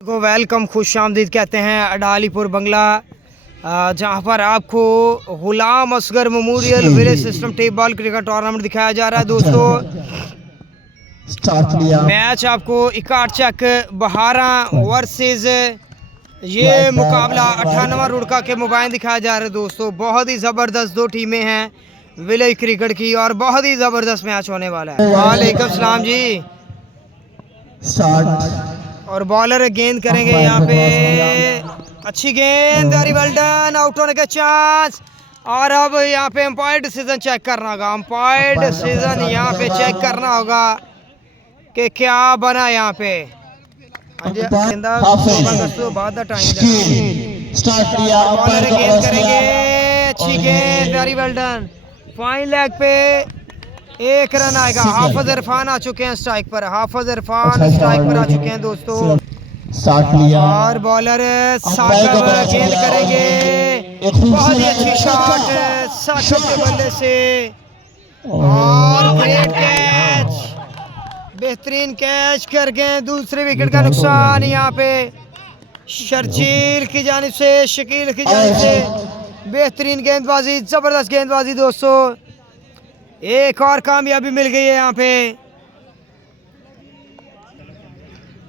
को वेलकम खुश आमदीद कहते हैं अडालीपुर बंगला, जहां पर आपको Ghulam Asghar memorial village system tape ball cricket tournament दिखाया जा रहा है। दोस्तों मैच आपको इकाटचक बहारा वर्सेस ये मुकाबला 98 रुड़का के मुबाइन दिखाया जा रहा है। दोस्तों बहुत ही ज़बरदस्त दो टीमें हैं विलेज क्रिकेट की और बहुत ही ज़बरदस्त मैच होने वाला है। वालेकुम सलाम जी। और बॉलर गेंद करेंगे यहाँ पे, अच्छी गेंद, वेरी वेल डन, आउट होने के चांस। और अब यहाँ पे एम्पायर डिसीजन चेक करना होगा, एम्पायर डिसीजन यहाँ पे चेक करना होगा कि क्या बना यहाँ पे। बॉलर गेंद करेंगे, अच्छी गेंद, very well done, fine leg पे एक रन आएगा। हाफिज इरफान आ चुके हैं स्ट्राइक पर, हाफिज इरफान स्ट्राइक पर आ चुके हैं दोस्तों। और बॉलर साकिब गेंद करेंगे, बहुत ही अच्छी शॉट साकिब के बल्ले से और ग्रेट कैच, बेहतरीन कैच कर गए। दूसरे विकेट का नुकसान यहाँ पे शर्जील की जानिब से, शकील की जानिब से बेहतरीन गेंदबाजी, जबरदस्त गेंदबाजी दोस्तों। एक और कामयाबी मिल गई है यहाँ पे।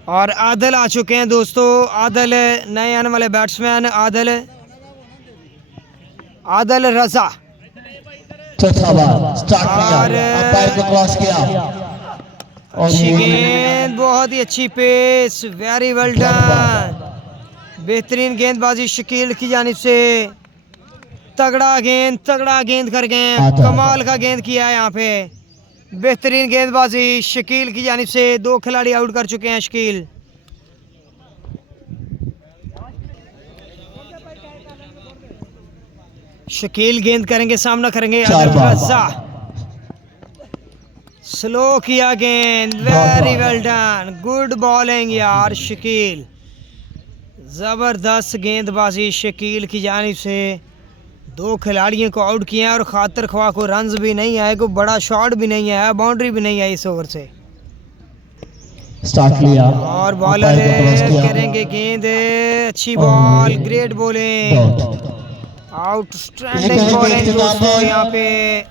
और आदिल आ चुके हैं दोस्तों, आदिल नए आने वाले बैट्समैन, आदिल रजा। अच्छी गेंद, बहुत ही अच्छी पेस, वेरी वेल डन, बेहतरीन गेंदबाजी शकील की जानिब से। तगड़ा गेंद कर गए, कमाल का गेंद किया है यहाँ पे, बेहतरीन गेंदबाजी शकील की जानिब से। दो खिलाड़ी आउट कर चुके हैं शकील। शकील गेंद करेंगे, सामना करेंगे आदिल रजा, स्लो किया गेंद, very well done, good bowling यार शकील, जबरदस्त गेंदबाजी शकील की जानिब से। दो खिलाड़ियों को आउट किया है और खातर ख्वाह को रन्स भी नहीं आए, कोई बड़ा शॉट भी नहीं आया, बाउंड्री भी नहीं आई इस ओवर से। और बॉलर करेंगे गेंद, अच्छी ball, great bowling, outstanding bowling दोस्तों यहाँ पे।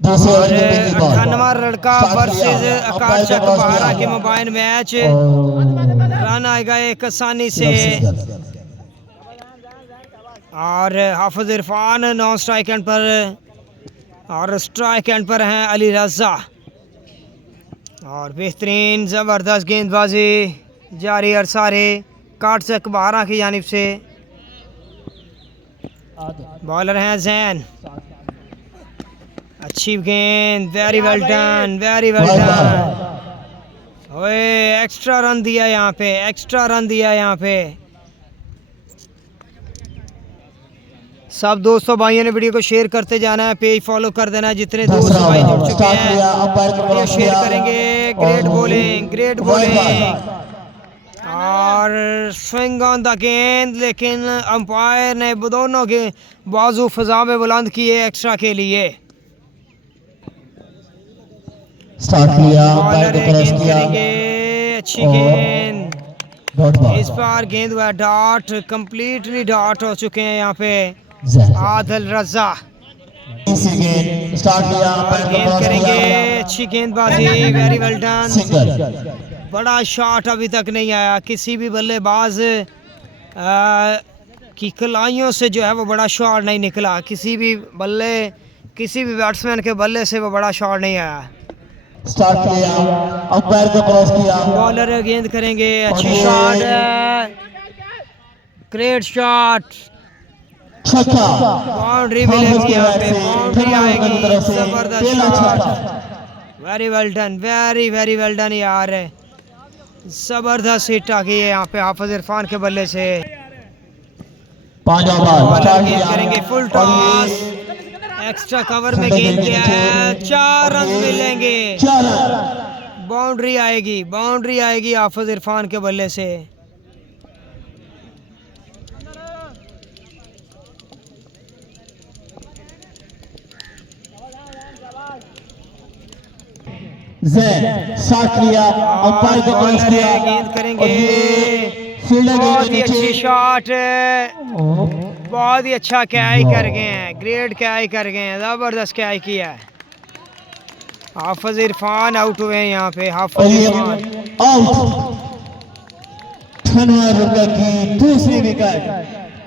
और 98 लड़का वर्सेस अकाशक बहारा के मोबाइल मैच, रन आएगा एक आसानी से। और हाफिज इरफान नॉन स्ट्राइक एंड पर, और स्ट्राइक एंड पर हैं अली रजा। और बेहतरीन ज़बरदस्त गेंदबाजी जारी और सारे काटचक बहारा की जानिब से। बॉलर हैं जैन, अच्छी गेंद, very well done, very well done. ओए एक्स्ट्रा रन दिया यहाँ पे, एक्स्ट्रा रन दिया यहाँ पे। सब दोस्तों भाइयों ने वीडियो को शेयर करते जाना है, पेज फॉलो कर देना है। जितने दोस्त भाई जुड़ चुके हैं वीडियो शेयर करेंगे। ग्रेट बॉलिंग, ग्रेट बॉलिंग, और स्विंग ऑन द गेंद, लेकिन अंपायर ने दोनों के बाजू फिजा में बुलंद किए एक्स्ट्रा के लिए। बॉलर गेंद करेंगे, अच्छी गेंद, इस बार गेंद हुआ डॉट, कंप्लीटली डॉट हो चुके हैं यहाँ पे आदिल रजा। गेंद करेंगे, अच्छी गेंदबाजी, वेरी वेल डन, बड़ा शॉट अभी तक नहीं आया किसी भी बल्लेबाज की कलाइयों से, जो है वो बड़ा शॉट नहीं निकला, किसी भी बैट्समैन के बल्ले से वो बड़ा शॉट नहीं आया। बॉलर गेंद करेंगे, अच्छी शॉट, ग्रेट शॉट, बाउंड्री मिलेगी यहाँ पे, बाउंड्री आएगी, जबरदस्त shot, very well done, very very well done यार, जबरदस्त हिट आ गई है यहाँ पे हाफिज इरफान के बल्ले से। बॉलर गेंद करेंगे, फुल टॉस, एक्स्ट्रा कवर में गेंद किया है, 4 रन मिलेंगे, बाउंड्री आएगी हाफिज इरफान के बल्ले से। जैन शॉट लिया, अंपायर को क्रॉस बॉलर किया, है, गेंद करेंगे, फील्डर बहुत ही नीचे। अच्छी शॉट, बहुत ही अच्छा कैच कर गए हैं, ग्रेट कैच कर गए हैं, जबरदस्त कैच किया है। हाफिज इरफान आउट हुए हैं यहाँ पे, हाफिज इरफान आउट। धन्यवाद की दूसरी विकेट,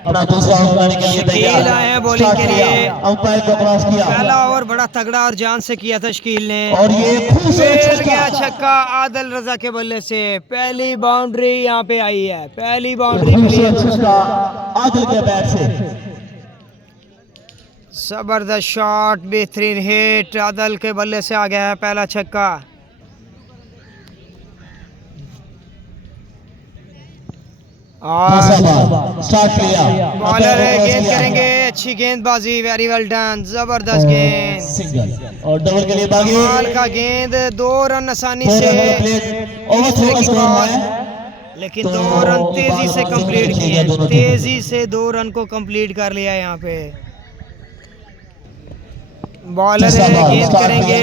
अपना दूसरा आउट करने के लिए शकील तैयार। आए हैं बॉलिंग स्टार्ट के किया, लिए। अंपायर को क्रॉस किया, पहला ओवर बड़ा तगड़ा और जान से किया था शकील ने, और ये फेल गया छक्का आदिल रजा के बल्ले से। पहली बाउंड्री यहाँ पे आई है, पहली बाउंड्री मिली है छक्का आदिल के बैट से। जबरदस्त शॉट, बेहतरीन हिट, आदिल के बल्ले से आ गया है पहला छक्का। और स्टार्ट किया, बॉलर गेंद करेंगे, अच्छी गेंदबाजी, वेरी वेल डन, जबरदस्त गेंद, सिंगल और डबल के लिए बागी। कमाल का गेंद, 2 रन आसानी से, लेकिन 2 रन तेजी से कंप्लीट किए, तेजी से 2 रन को कंप्लीट कर लिया यहाँ पे। बॉलर है, गेंद करेंगे,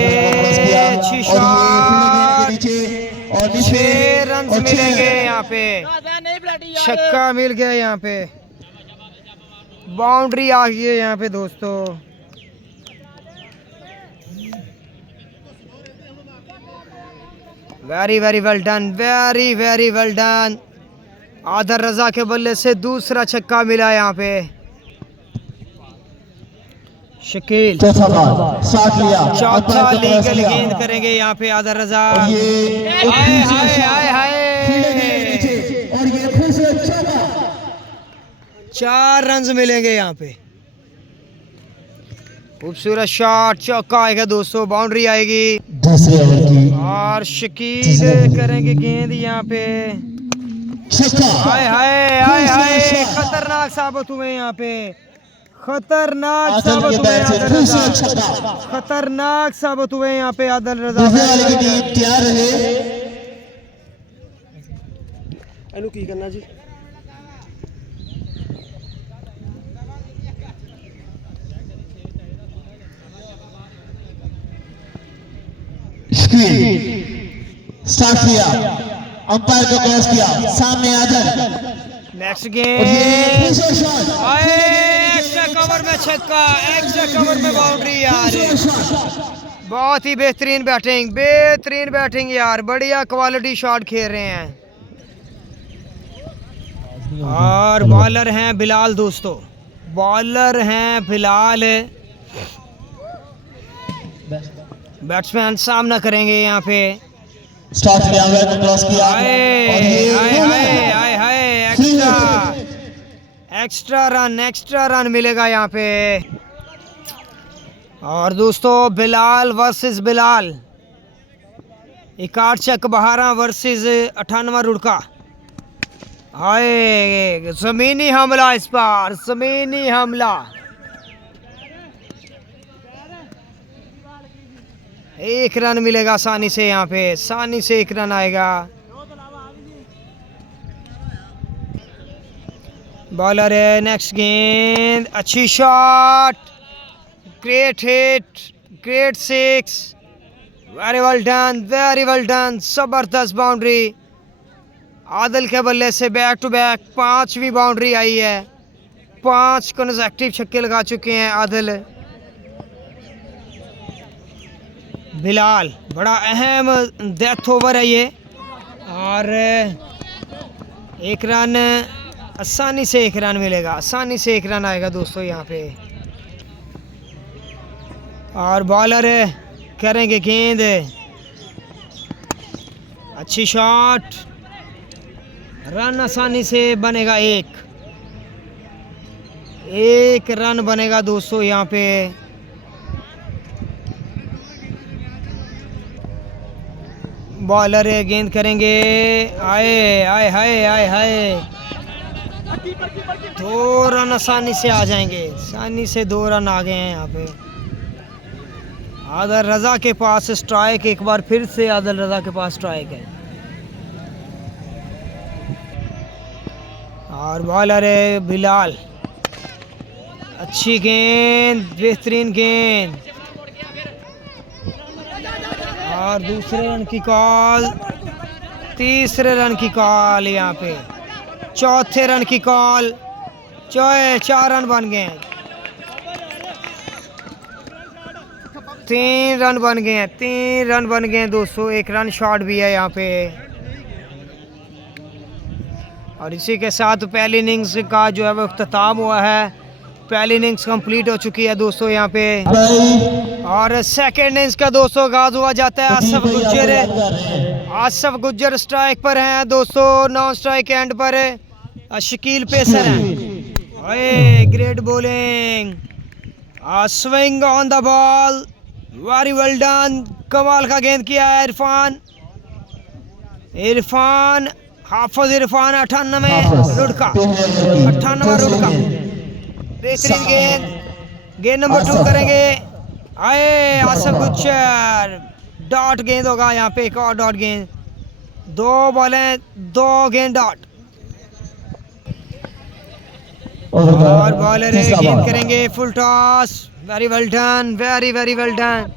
अच्छी शॉट, 6 रन मिलेंगे यहाँ पे, छक्का मिल गया यहाँ पे, बाउंड्री आ गई है यहाँ पे दोस्तों। Very very well done, very very well done. Adil Raza के बल्ले से दूसरा छक्का मिला यहाँ पे। शकील चौथा लीगल गेंद करेंगे यहाँ पे आदिल रजा। हाय हाय हाय हाय, 4 रन मिलेंगे यहाँ पे। खूबसूरत शॉट, चौका आएगा दोस्तों, बाउंड्री आएगी। दूसरे ओवर की और शकील करेंगे गेंद यहाँ पे। हाय हाय हाय हाय, खतरनाक साबित हुए यहाँ पे, खतरनाक साबित हुए आदिल रजा, खतरनाक साबित हुए यहाँ पे आदिल रजा। तैयार रहे, अनु की करना जी। स्टार्ट किया, अंपायर को क्रॉस किया, सामने Adil. Next game, extra cover में छक्का, एक्स्ट्रा कवर में बाउंड्री यार, बहुत ही बेहतरीन बैटिंग, बेहतरीन बैटिंग यार, बढ़िया क्वालिटी शॉट खेल रहे हैं। और बॉलर हैं बिलाल दोस्तों, बॉलर हैं बिलाल, बैट्समैन सामना करेंगे यहाँ पे। स्टार्ट किया, क्रॉस किया, एक्स्ट्रा रन मिलेगा यहाँ पे। और दोस्तों बिलाल वर्सेस बिलाल, 61 चक बहारा वर्सेस 98 रुड़का। हाय, जमीनी हमला इस बार, जमीनी हमला, 1 रन मिलेगा आसानी से यहाँ पे, आसानी से 1 रन आएगा। बॉलर है, नेक्स्ट गेंद, अच्छी shot, great hit, great 6, very well done, very well done, जबरदस्त बाउंड्री। आदिल के बल्ले से बैक टू बैक 5वीं बाउंड्री आई है, 5 कंसेक्यूटिव छक्के लगा चुके हैं आदिल। बिलाल, बड़ा अहम डेथ ओवर है ये, और 1 रन, आसानी से 1 रन मिलेगा, आसानी से 1 रन आएगा दोस्तों यहाँ पे। और बॉलर करेंगे गेंद, अच्छी शॉट, रन आसानी से बनेगा, 1 रन बनेगा दोस्तों यहाँ पे। बॉलर गेंद करेंगे, आए आए हाय आए हाय, 2 रन आसानी से आ जाएंगे, आसानी से 2 रन आ गए हैं यहाँ पे। आदिल रजा के पास स्ट्राइक, एक बार फिर से आदिल रजा के पास स्ट्राइक है। और बॉलर है बिलाल, अच्छी गेंद, बेहतरीन गेंद, और दूसरे रन की कॉल, तीसरे रन की कॉल, यहाँ पे चौथे रन की कॉल। 4 रन बन गए, 3 रन बन गए हैं, 3 रन बन गए हैं दोस्तों। 1 रन शॉट भी है यहाँ पे। और इसी के साथ पहली इनिंग्स का जो है वो अख्ताम हुआ है। पहली इनिंग्स कंप्लीट हो चुकी है दोस्तों यहाँ पे। और सेकंड इनिंग्स का दोस्तों आगाज हुआ जाता है। आसफ गुज्जर स्ट्राइक पर हैं दोस्तों, नॉन स्ट्राइक एंड पर शकील पेसर हैं। Great bowling, swing on the ball, very well done. कमाल का गेंद किया है इरफान, हाफिज इरफान 98 रुड का, 98 रुड का बेहतरीन गेंद। गेंद नंबर 2 करेंगे आसफ गुज्जर। डॉट गेंद होगा यहाँ पे, एक और डॉट गेंद। 2 बॉलें 2 गेंद डॉट। और बॉलर गेंद करेंगे full toss. Very well done, very very well done.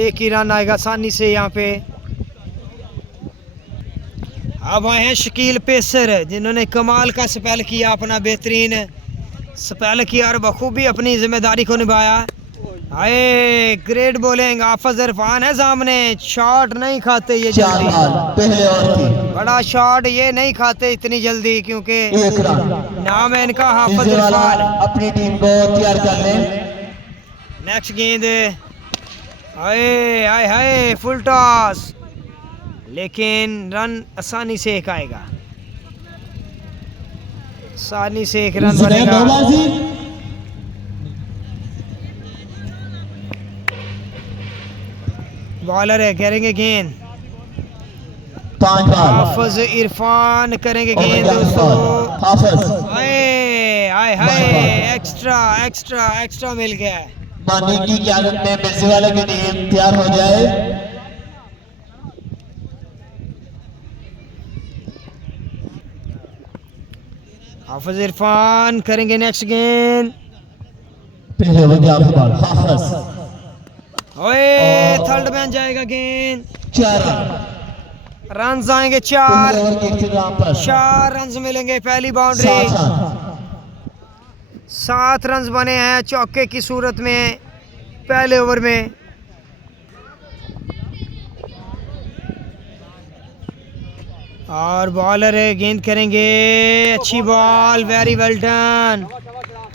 एक ही रन आएगा आसानी से यहाँ पे। अब आए हैं शकील पेसर, जिन्होंने कमाल का स्पेल किया, अपना बेहतरीन स्पेल किया और बखूबी अपनी जिम्मेदारी को निभाया। आए ग्रेट बॉलिंग, हाफिज इरफान है सामने। शॉट नहीं खाते ये जल्दी, पहले ओवर की बड़ा शॉट ये नहीं खाते इतनी जल्दी, क्योंकि नाम है इनका हाफिज इरफान। अपनी टीम को तैयार कर लें। नेक्स्ट गेंद, हाय हाय हाय, फुल टॉस, लेकिन रन आसानी से एक आएगा, आसानी से 1 रन बनेगा। बॉलर है, करेंगे गेंद, हाफिज इरफान करेंगे गेंद दोस्तों। हाय हाय, एक्स्ट्रा एक्स्ट्रा एक्स्ट्रा मिल गया है। मानी की क्यादत में मिर्जी वाले की टीम तैयार हो जाए। हाफिज इरफान करेंगे नेक्स्ट गेंद। पहले ओवर का बॉल हाफिज, ओए थर्ड मैन जाएगा गेंद। 4 रन आएंगे 4 रन मिलेंगे। पहली बाउंड्री, 7 रन बने हैं चौके की सूरत में पहले ओवर में। और बॉलर है, गेंद करेंगे, अच्छी बॉल, वेरी वेल डन,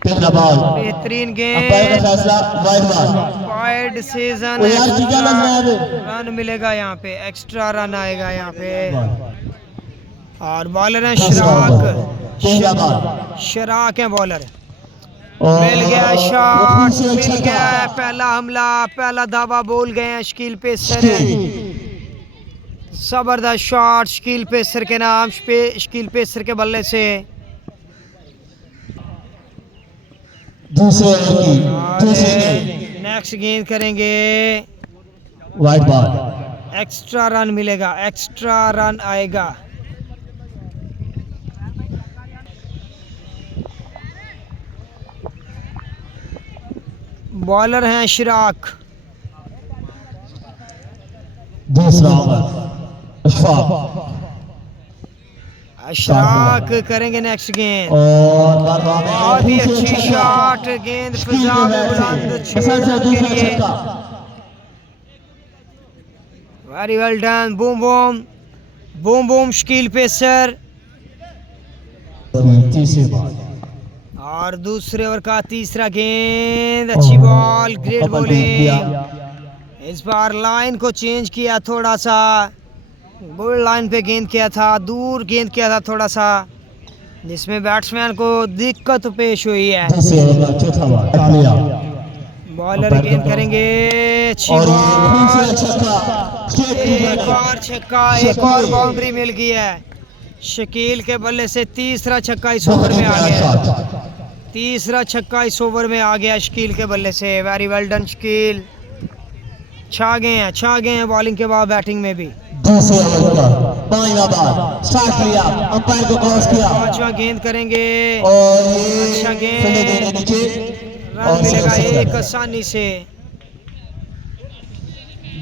पहला बॉल, बेहतरीन अंपायर का गेंद, फैसला wide ball. Wide decision, run मिलेगा यहाँ पे, एक्स्ट्रा रन आएगा यहाँ पे। और बॉलर है शराक है बॉलर। मिल गया शॉट, मिल गया पहला हमला, पहला धावा बोल गए हैं शकील पेसर। जबरदस्त शॉट शकील पेसर के नाम, शकील पेसर के बल्ले से। नेक्स्ट गेंद करेंगे, वाइड बॉल, एक्स्ट्रा रन मिलेगा, एक्स्ट्रा रन आएगा। बॉलर हैं अशराक। दूसरा ओवर अशराक करेंगे नेक्स्ट गेंद। और बहुत ही अच्छी शॉट, गेंद फिजा में बुलंद छेड़ने के लिए, very well done, boom boom boom boom Shakeel pacer. तीसरी बॉल और दूसरे ओवर का तीसरा गेंद, अच्छी बॉल, ग्रेट बॉलिंग। इस बार लाइन को चेंज किया थोड़ा सा, गोल लाइन पे गेंद किया था, दूर गेंद किया था थोड़ा सा, जिसमें बैट्समैन को दिक्कत पेश हुई है। बॉलर गेंद करेंगे, अच्छी बॉल, एक और छक्का, एक और बाउंड्री मिल गई है शकील के बल्ले से। तीसरा छक्का इस ओवर में आ गया, तीसरा छक्का इस ओवर में आ गया शकील के बल्ले से। वेरी वेल डन शकील, छा गए हैं बॉलिंग के बाद बैटिंग में भी। दूसरे ओवर का 5वां बॉल स्ट्राइक लिया, अंपायर को क्रॉस किया 5वां गेंद करेंगे और ये अच्छा फील्डर गेंद, के नीचे रन मिलेगा एक आसानी से।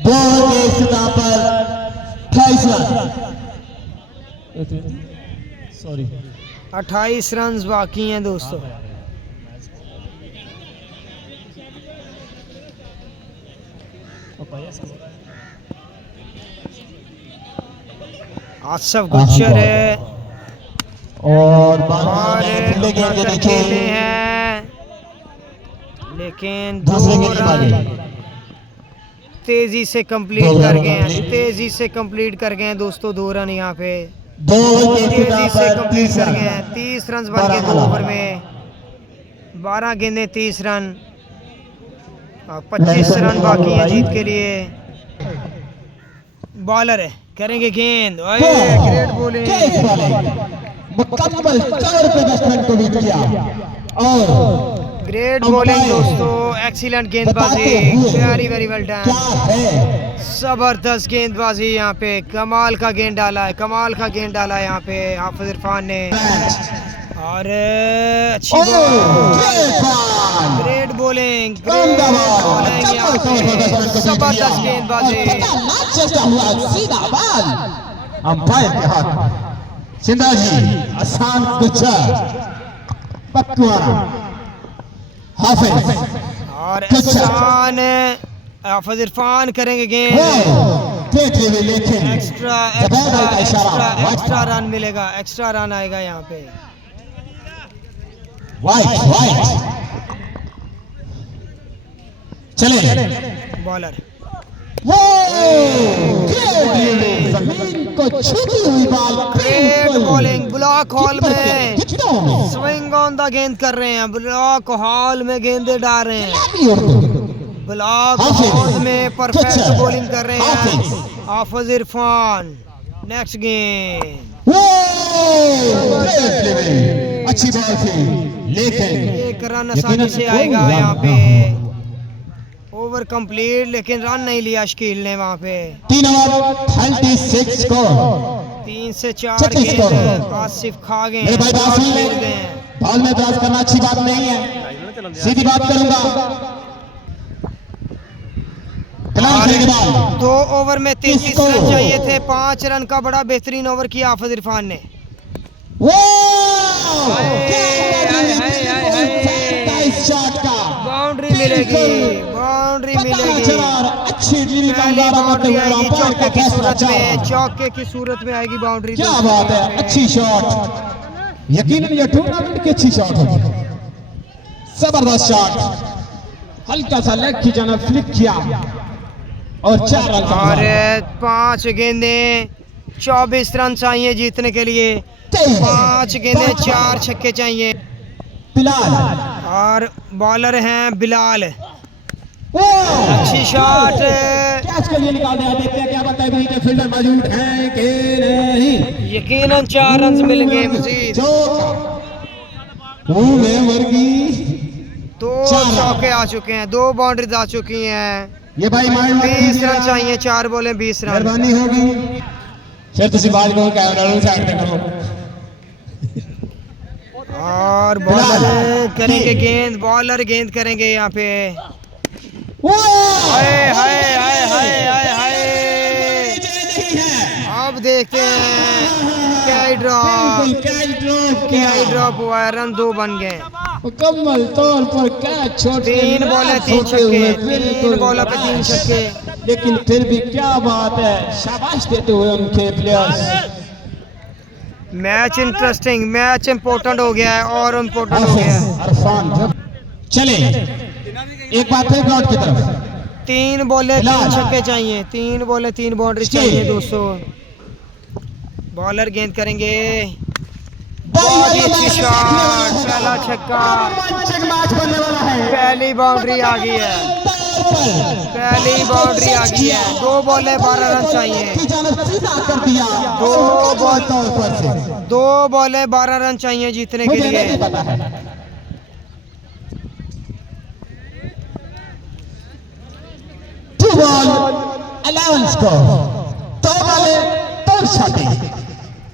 बॉल के इख्तिताम पर 28 रन। सॉरी 28 रन बाकी हैं दोस्तों। आसफ गुज्जर है और और फील्डर के नीचे खेले हैं, लेकिन दो दूसरे के लिए आगे रन तेजी से कंप्लीट कर गए हैं, तेजी से कंप्लीट कर गए हैं दोस्तों। 2 रन यहाँ पे दो ओवर के तेजी इख्तिताम से पर कंप्लीट 30 कर गए रन। हैं। 30 रन बन गए 2 ओवर में, 12 गेंदें 30 रन और 25 रन बाकी हैं जीत के लिए। बॉलर करेंगे गेंद, ग्रेट बॉलिंग, मुकम्मल तौर पे बैट्समैन को बीट किया और ग्रेट बॉलिंग दोस्तों, एक्सीलेंट गेंदबाजी, वेरी वेरी वेल क्या डन, है जबरदस्त गेंदबाजी। यहाँ पे कमाल का गेंद डाला है, कमाल का गेंद डाला है यहाँ पे हाफिज इरफान ने। और अच्छी ग्रेट बॉलिंग, जबरदस्त गेंदबाजी। अंपायर के हाथ सिंधा जी, आसान गुज्जर, पक्का हाफिज और एहसान हाफिज इरफान करेंगे गेंद, लेकिन extra extra extra extra run मिलेगा, एक्स्ट्रा रन आएगा यहाँ पे। वाइट चले बॉलर जमीन को छूती हुई ball, great bowling, block hall में स्विंग ऑन द गेंद कर रहे हैं, ब्लॉक हॉल में गेंदें डाल रहे हैं, ब्लॉक हॉल में परफेक्ट बॉलिंग कर रहे हैं हाफिज इरफान। नेक्स्ट गेंद, अच्छी बॉल थी लेकिन 1 रन आसानी से आएगा यहाँ पे। ओवर कंप्लीट, लेकिन रन नहीं लिया शकील ने वहाँ पे। 3 ओवर 26 स्कोर, 3 से 4 गेंद आसिफ खा गए हैं, खेल गए हैं। बॉल में ड्रास करना अच्छी बात नहीं है, सीधी बात करूंगा। 2 ओवर में 33 रन चाहिए थे, 5 रन का बड़ा बेहतरीन ओवर किया हाफिज इरफान ने। बाउंड्री मिलेगी, बाउंड्री मिलेगी, पहली बाउंड्री आएगी चौके की सूरत में, चौके की सूरत में आएगी बाउंड्री। क्या बात है, अच्छी शॉट, यकीनन ये टूर्नामेंट की अच्छी शॉट होगी, जबरदस्त शॉट, हल्का सा लेग की जाना फ्लिक किया और 4 रन। और 5 गेंदें 24 रन चाहिए जीतने के लिए, 5 गेंदें 4 छक्के चाहिए। बिलाल और बॉलर हैं बिलाल, अच्छी शॉट, कैच के लिए निकाल दिया, देखते हैं क्या बताए वहीं के फील्डर मौजूद हैं कि नहीं। यकीनन 4 रन मिलेंगे मजीद। 2 चौके आ चुके हैं, 2 बाउंड्रीज आ चुकी हैं, ये भाई 20 रन चाहिए, 4 बॉलें 20 रन। मेहरबानी होगी फिर तुसी बाल को कैमरा नु साइड पे करो। और बॉलर करेंगे गेंद, बॉलर गेंद करेंगे यहाँ पे। हाय हाय हाय हाय हाय हाय, अब देखते हैं क्या ही ड्रॉप हुआ है, रन 2 बन गए मुकम्मल तौर पर कैच छोड़, 3 बॉलें 3 छक्के, 3 बॉलों पे 3 छक्के, लेकिन फिर भी क्या बात है, शाबाश देते हुए उनके players. Match interesting, match important हो गया है और इम्पोर्टेंट हो गया है। चले एक बात है ब्लॉट की तरफ, 3 बॉलें 3 छक्के चाहिए, 3 बॉलें 3 बाउंड्री चाहिए दोस्तों। बॉलर गेंद करेंगे, बहुत ही अच्छी शॉट, पहला छक्का, पहली बाउंड्री आ गई है, पहली बाउंड्री आ गई है। 2 बॉलें 12 रन चाहिए, 2 बॉलें 12 रन चाहिए जीतने के लिए। 2 बॉल 11 स्कोर, 2 बॉलें छाटे।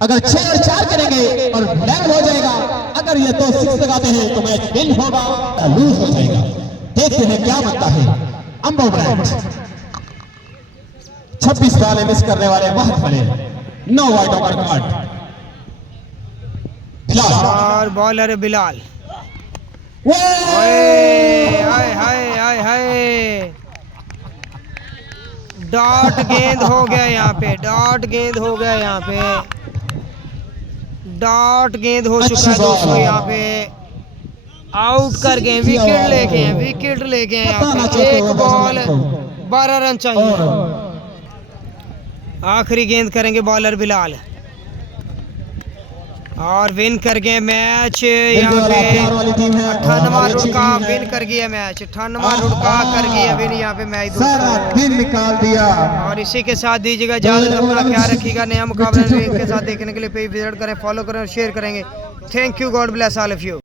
अगर 6 और 4 करेंगे और लेवल हो जाएगा, अगर ये तो 6 लगाते हैं तो मैच विन होगा, लूज हो जाएगा। देखते हैं क्या बनता है। अंबो ब्रांड 26 वाले मिस करने वाले बहुत बड़े, 9 वाइटों का कार्ड। और बॉलर बिलाल, हाय हाय हाय हाय, डॉट गेंद हो गया यहाँ पे, डॉट गेंद हो गया यहाँ पे, डॉट गेंद हो चुका है दोस्तों। यहाँ पे आउट कर गए, विकेट ले गए, विकेट ले गए यहाँ पे। एक बॉल 12 रन चाहिए। आखिरी गेंद करेंगे बॉलर बिलाल और विन कर गए मैच। यहाँ पे 98वां रन का विन कर गया मैच, 98वां रन का कर गया विन यहाँ पे मैच दोस्तों, निकाल दिया। और इसी के साथ दीजिएगा इजाजत, अपना ख्याल रखिएगा। नया मुकाबला इनके साथ देखने के लिए पेज विजिट करें, फॉलो करें और शेयर करेंगे। Thank you, God bless all of you.